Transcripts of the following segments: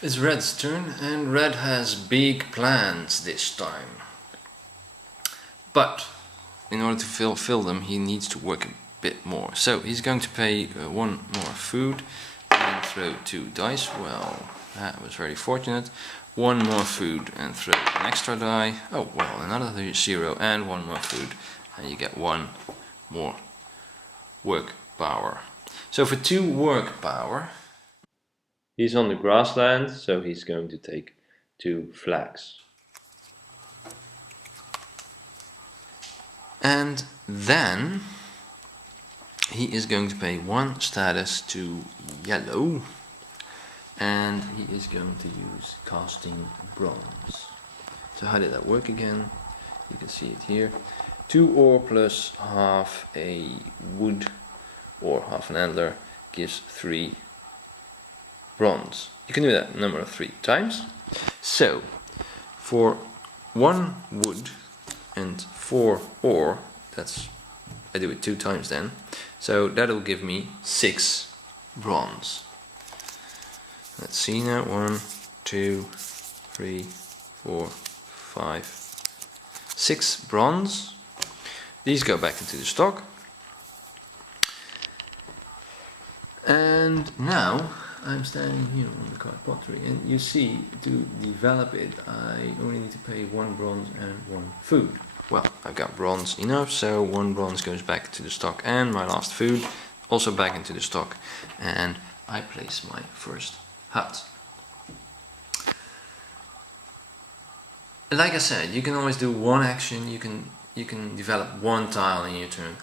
It's Red's turn, and Red has big plans this time. But in order to fulfill them, he needs to work a bit more. So he's going to pay one more food and throw 2 dice. Well, that was very fortunate. One more food and throw an extra die. Oh well, another 0 and one more food, and you get 1 more work power. So for 2 work power, he's on the grassland, so he's going to take 2 flags. And then he is going to pay 1 status to yellow, and he is going to use casting bronze. So how did that work again? You can see it here. 2 ore plus half a wood or half an antler gives 3 bronze. You can do that a number of 3 times. So for 1 wood and 4 ore, I do it 2 times then, so that'll give me 6 bronze. Let's see now, 1, 2, 3, 4, 5, 6 bronze. These go back into the stock. And now I'm standing here on the card pottery, and you see, to develop it I only need to pay 1 bronze and 1 food. Well, I've got bronze enough, so 1 bronze goes back to the stock, and my last food also back into the stock, and I place my first hut. Like I said, you can always do one action, you can develop 1 tile in your turn,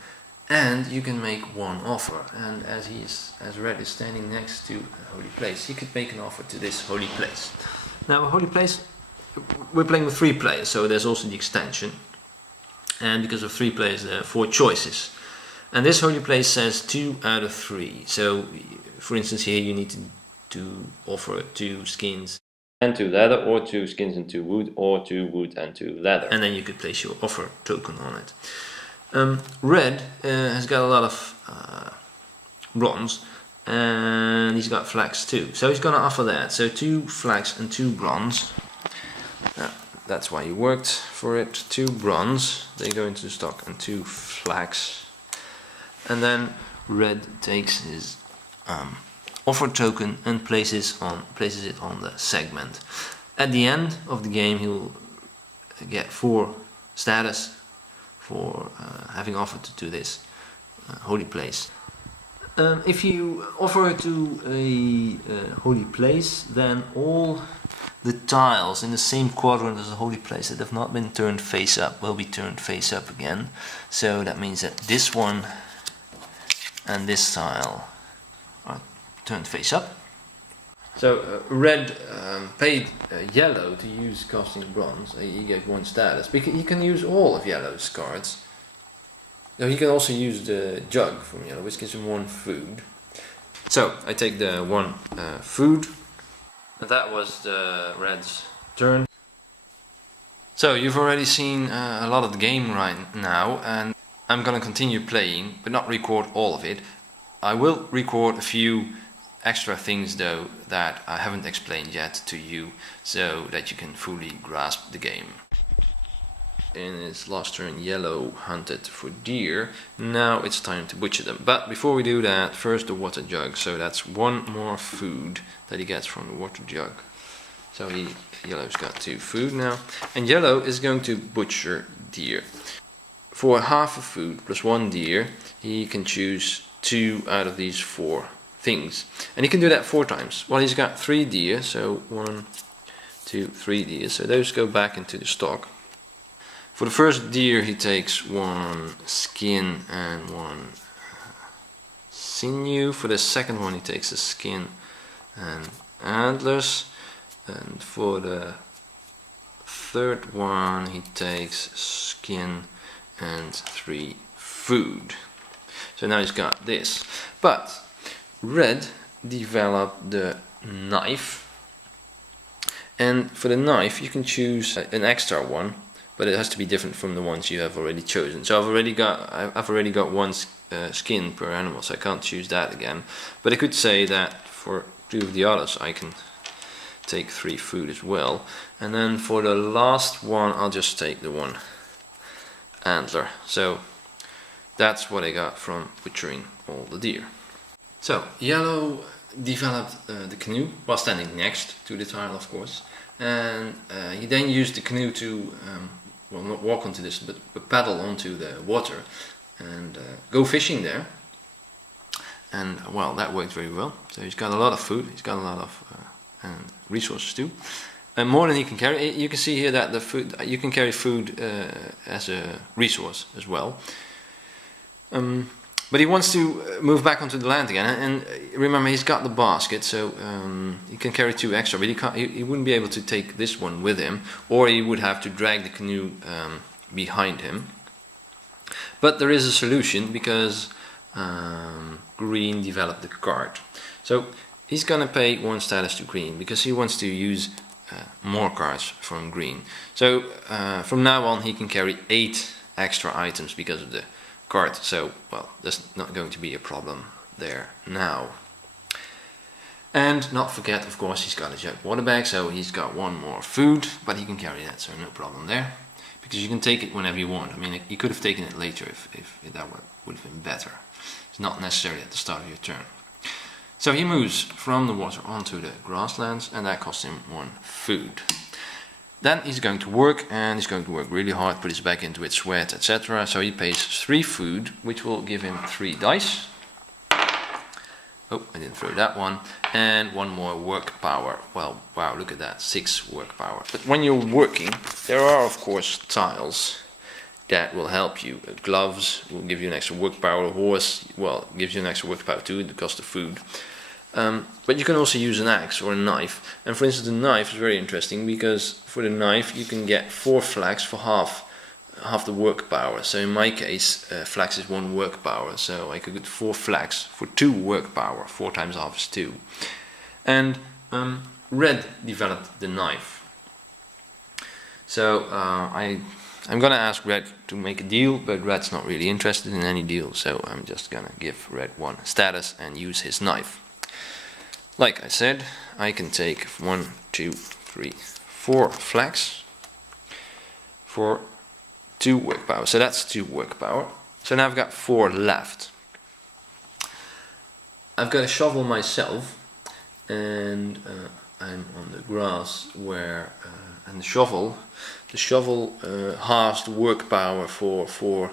and you can make 1 offer. And as Red is standing next to a holy place, he could make an offer to this holy place. Now a holy place, we're playing with 3 players, so there's also the extension. And because of 3 players, there are 4 choices. And this holy place says 2 out of 3. So, for instance, here you need to offer 2 skins and 2 leather, or 2 skins and 2 wood, or 2 wood and 2 leather. And then you could place your offer token on it. Red has got a lot of bronze, and he's got flags too. So he's going to offer that. So 2 flags and 2 bronze. That's why he worked for it. 2 bronze, they go into the stock, and 2 flags. And then Red takes his offer token and places it on the segment. At the end of the game, he will get 4 status for having offered to this holy place. If you offer to a holy place, then all the tiles in the same quadrant as the holy place that have not been turned face up will be turned face up again. So that means that this one and this tile are turned face up. So Red paid yellow to use casting bronze. He gave 1 status. He can use all of yellow's cards. Now he can also use the jug from yellow, which gives him 1 food. So I take the 1 food. And that was the Red's turn. So you've already seen a lot of the game right now, and I'm gonna continue playing, but not record all of it. I will record a few extra things though that I haven't explained yet to you, so that you can fully grasp the game. In his last turn, yellow hunted for deer. Now it's time to butcher them. But before we do that, first the water jug. So that's 1 more food that he gets from the water jug. So yellow's got 2 food now. And yellow is going to butcher deer. For half a food plus 1 deer, he can choose 2 out of these 4 things. And he can do that 4 times. Well, he's got 3 deer, so 1, 2, 3 deer. So those go back into the stock. For the first deer, he takes 1 skin and 1 sinew. For the second one, he takes a skin and antlers. And for the third one, he takes skin and 3 food. So now he's got this. But Red developed the knife. And for the knife, you can choose an extra one. But it has to be different from the ones you have already chosen. So I've already got 1 skin per animal, so I can't choose that again. But I could say that for 2 of the others I can take 3 food as well. And then for the last one, I'll just take the 1 antler. So that's what I got from butchering all the deer. So Yellow developed the canoe while standing next to the tile, of course, and he then used the canoe to well, not walk onto this, but paddle onto the water and go fishing there. And well, that worked very well. So he's got a lot of food, he's got a lot of resources too, and more than he can carry. You can see here that the food, you can carry food as a resource as well. But he wants to move back onto the land again, and remember, he's got the basket, so he can carry 2 extra, but he wouldn't be able to take this one with him, or he would have to drag the canoe behind him. But there is a solution, because Green developed the cart. So he's gonna pay 1 status to Green, because he wants to use more cards from Green. So from now on he can carry 8 extra items because of the cart. So well, there's not going to be a problem there now. And not forget, of course, he's got a jug water bag, so he's got 1 more food, but he can carry that, so no problem there, because you can take it whenever you want. I mean, you could have taken it later if that would have been better. It's not necessarily at the start of your turn. So he moves from the water onto the grasslands, and that costs him 1 food. Then he's going to work, and he's going to work really hard, put his back into it, sweat, etc. So he pays 3 food, which will give him 3 dice. Oh, I didn't throw that one. And 1 more work power. Well, wow, look at that, 6 work power. But when you're working, there are of course tiles that will help you. Gloves will give you an extra work power. A horse, well, gives you an extra work power too, the cost of food. But you can also use an axe or a knife. And for instance, the knife is very interesting, because for the knife you can get 4 flax for half the work power. So in my case, flax is 1 work power, so I could get 4 flax for 2 work power. 4 times half is 2. And Red developed the knife. So I'm gonna ask Red to make a deal, but Red's not really interested in any deal, so I'm just gonna give Red 1 status and use his knife. Like I said, I can take 1, 2, 3, 4 flax for 2 work power. So that's 2 work power. So now I've got 4 left. I've got a shovel myself, and I'm on the grass where and the shovel halves the work power for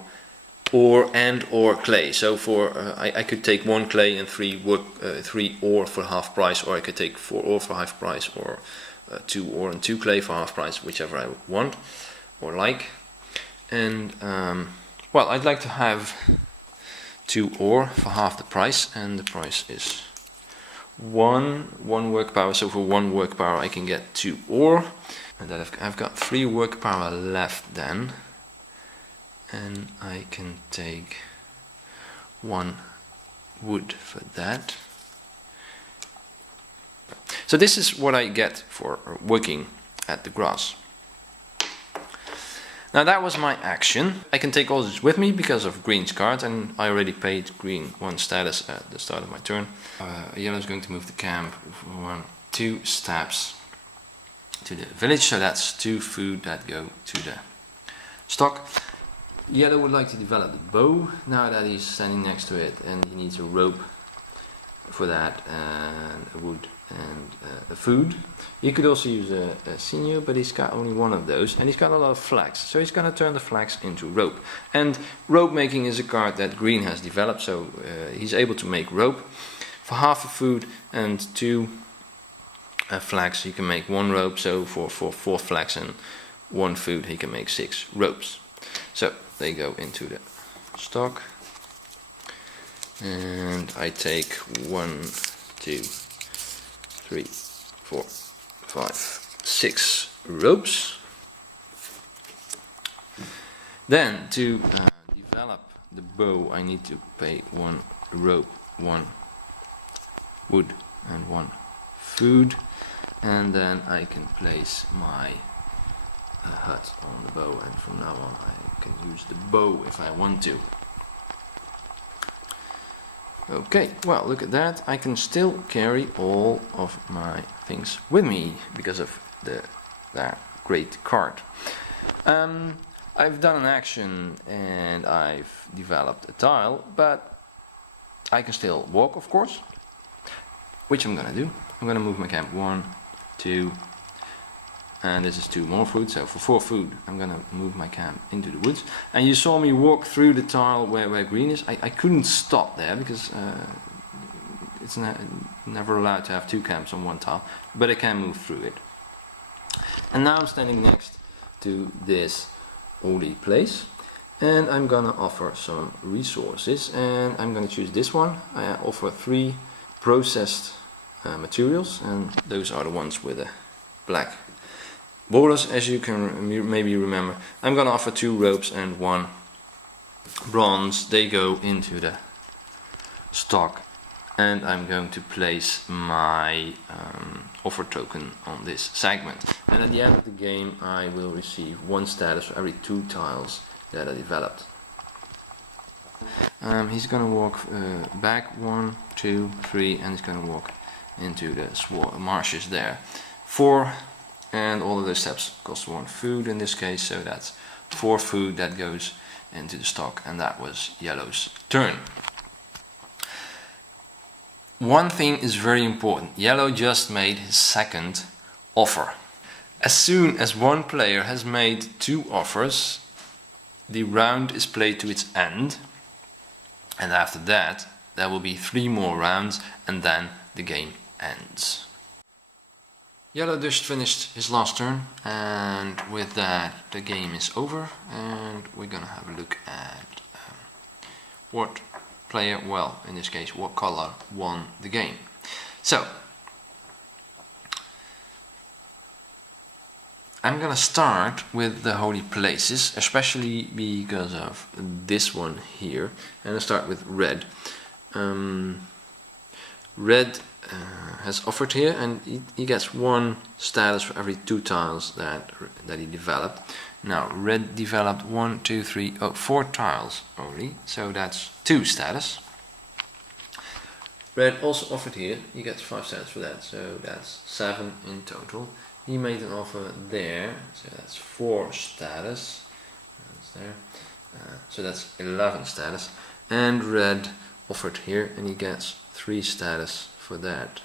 ore or clay. So for I could take 1 clay and 3 ore for half price, or I could take 4 ore for half price, or 2 ore and 2 clay for half price, whichever I want or like. And well, I'd like to have 2 ore for half the price, and the price is 1 work power. So for 1 work power I can get 2 ore, and then I've got 3 work power left then, and I can take 1 wood for that. So this is what I get for working at the grass. Now that was my action. I can take all this with me because of Green's card, and I already paid Green 1 status at the start of my turn. Yellow is going to move the camp 2 steps to the village, so that's 2 food that go to the stock. Yellow would like to develop the bow now that he's standing next to it, and he needs a rope for that, and a wood and a food. He could also use a sinew, but he's got only 1 of those, and he's got a lot of flax, so he's going to turn the flax into rope. And rope making is a card that Green has developed, so he's able to make rope. For half a food and 2 flax he can make 1 rope, so for 4 flax and 1 food he can make 6 ropes. So they go into the stock, and I take 1, 2, 3, 4, 5, 6 ropes. Then to develop the bow I need to pay 1 rope, 1 wood and 1 food, and then I can place my hut on the bow, and from now on I can use the bow if I want to. Okay, well, look at that. I can still carry all of my things with me because of that great card. I've done an action and I've developed a tile, but I can still walk, of course, which I'm gonna do. I'm gonna move my camp 1, 2, and this is 2 more food, so for 4 food I'm gonna move my camp into the woods. And you saw me walk through the tile where green is. I couldn't stop there because it's never allowed to have 2 camps on one tile, but I can move through it. And now I'm standing next to this holy place, and I'm gonna offer some resources, and I'm gonna choose this one. I offer 3 processed materials, and those are the ones with the black borders, as you can maybe remember. I'm gonna offer 2 ropes and 1 bronze. They go into the stock, and I'm going to place my offer token on this segment. And at the end of the game I will receive 1 status for every 2 tiles that are developed. He's gonna walk back 1, 2, 3, and he's gonna walk into the marshes there. 4, and all of those steps cost 1 food in this case, so that's 4 food that goes into the stock, and that was yellow's turn. One thing is very important. Yellow just made his 2nd offer. As soon as one player has made 2 offers, the round is played to its end, and after that there will be 3 more rounds, and then the game ends. Yellow just finished his last turn, and with that the game is over, and we're gonna have a look at what player, well, in this case what color won the game. So I'm gonna start with the holy places, especially because of this one here, and I'll start with red. Red has offered here, and he gets 1 status for every 2 tiles that he developed. Now red developed 1, 2, 3, 4 tiles only, so that's 2 status. Red also offered here, he gets 5 status for that, so that's 7 in total. He made an offer there, so that's 4 status. That's there. So that's 11 status. And red offered here, and he gets 3 status for that.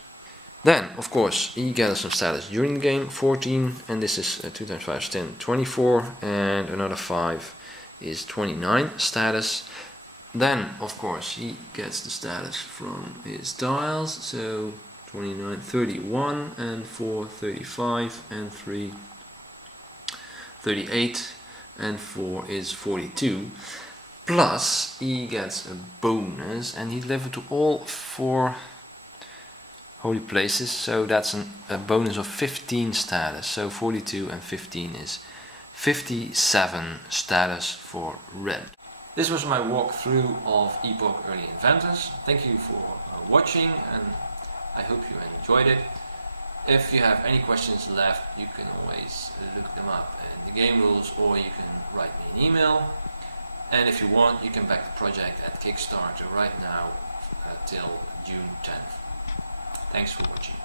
Then, of course, he gets some status during the game, 14, and this is 2 times 5 is 10, 24, and another 5 is 29 status. Then, of course, he gets the status from his tiles, so 29, 31, and 4, 35, and 3, 38, and 4 is 42. Plus, he gets a bonus, and he delivered to all 4 holy places, so that's a bonus of 15 status. So 42 and 15 is 57 status for red. This was my walkthrough of Epoch Early Inventors. Thank you for watching, and I hope you enjoyed it. If you have any questions left, you can always look them up in the game rules, or you can write me an email. And if you want, you can back the project at Kickstarter right now till June 10th. Thanks for watching.